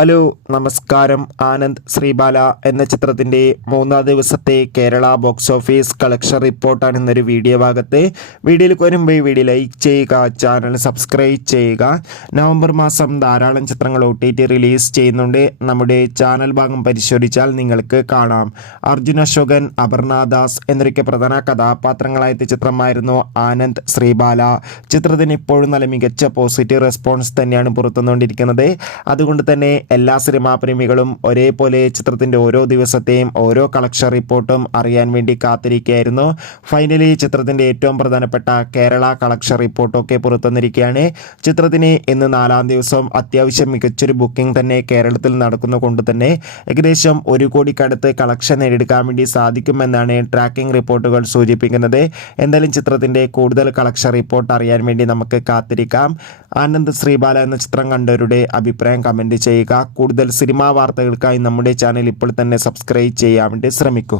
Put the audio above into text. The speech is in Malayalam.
ഹലോ നമസ്കാരം. ആനന്ദ് ശ്രീബാല എന്ന ചിത്രത്തിൻ്റെ മൂന്നാം ദിവസത്തെ കേരള ബോക്സ് ഓഫീസ് കളക്ഷൻ റിപ്പോർട്ടാണ് ഇന്നൊരു വീഡിയോ ഭാഗത്ത്. വീഡിയോയിൽ വരുമ്പോൾ ഈ വീഡിയോ ലൈക്ക് ചെയ്യുക, ചാനൽ സബ്സ്ക്രൈബ് ചെയ്യുക. നവംബർ മാസം ധാരാളം ചിത്രങ്ങൾ OTT റിലീസ് ചെയ്യുന്നുണ്ട്. നമ്മുടെ ചാനൽ ഭാഗം പരിശോധിച്ചാൽ നിങ്ങൾക്ക് കാണാം. അർജുൻ അശോകൻ, അപർണ ദാസ് എന്നൊക്കെ പ്രധാന കഥാപാത്രങ്ങളായ ചിത്രമായിരുന്നു ആനന്ദ് ശ്രീബാല. ചിത്രത്തിന് ഇപ്പോഴും നല്ല മികച്ച പോസിറ്റീവ് റെസ്പോൺസ് തന്നെയാണ് പുറത്തുകൊണ്ടിരിക്കുന്നത്. അതുകൊണ്ട് തന്നെ എല്ലാ സിനിമാ പ്രേമികളും ഒരേപോലെ ചിത്രത്തിൻ്റെ ഓരോ ദിവസത്തെയും ഓരോ കളക്ഷൻ റിപ്പോർട്ടും അറിയാൻ വേണ്ടി കാത്തിരിക്കുകയായിരുന്നു. ഫൈനലി ചിത്രത്തിൻ്റെ ഏറ്റവും പ്രധാനപ്പെട്ട കേരള കളക്ഷൻ റിപ്പോർട്ടൊക്കെ പുറത്തുവന്നിരിക്കുകയാണ്. ചിത്രത്തിന് ഇന്ന് 4-ാം ദിവസം അത്യാവശ്യം മികച്ചൊരു ബുക്കിംഗ് തന്നെ കേരളത്തിൽ നടക്കുന്നതുകൊണ്ട് തന്നെ ഏകദേശം 1 കോടിക്കടുത്ത് കളക്ഷൻ നേടിയെടുക്കാൻ വേണ്ടി സാധിക്കുമെന്നാണ് ട്രാക്കിംഗ് റിപ്പോർട്ടുകൾ സൂചിപ്പിക്കുന്നത്. എന്തായാലും ചിത്രത്തിൻ്റെ കൂടുതൽ കളക്ഷൻ റിപ്പോർട്ട് അറിയാൻ വേണ്ടി നമുക്ക് കാത്തിരിക്കാം. ആനന്ദ് ശ്രീബാല എന്ന ചിത്രം കണ്ടവരുടെ അഭിപ്രായം കമൻറ്റ് ചെയ്യുക. കൂടുതൽ സിനിമാ വാർത്തകൾക്കായി നമ്മുടെ ചാനൽ ഇപ്പോൾ തന്നെ സബ്സ്ക്രൈബ് ചെയ്യാൻ വേണ്ടി ശ്രമിക്കൂ.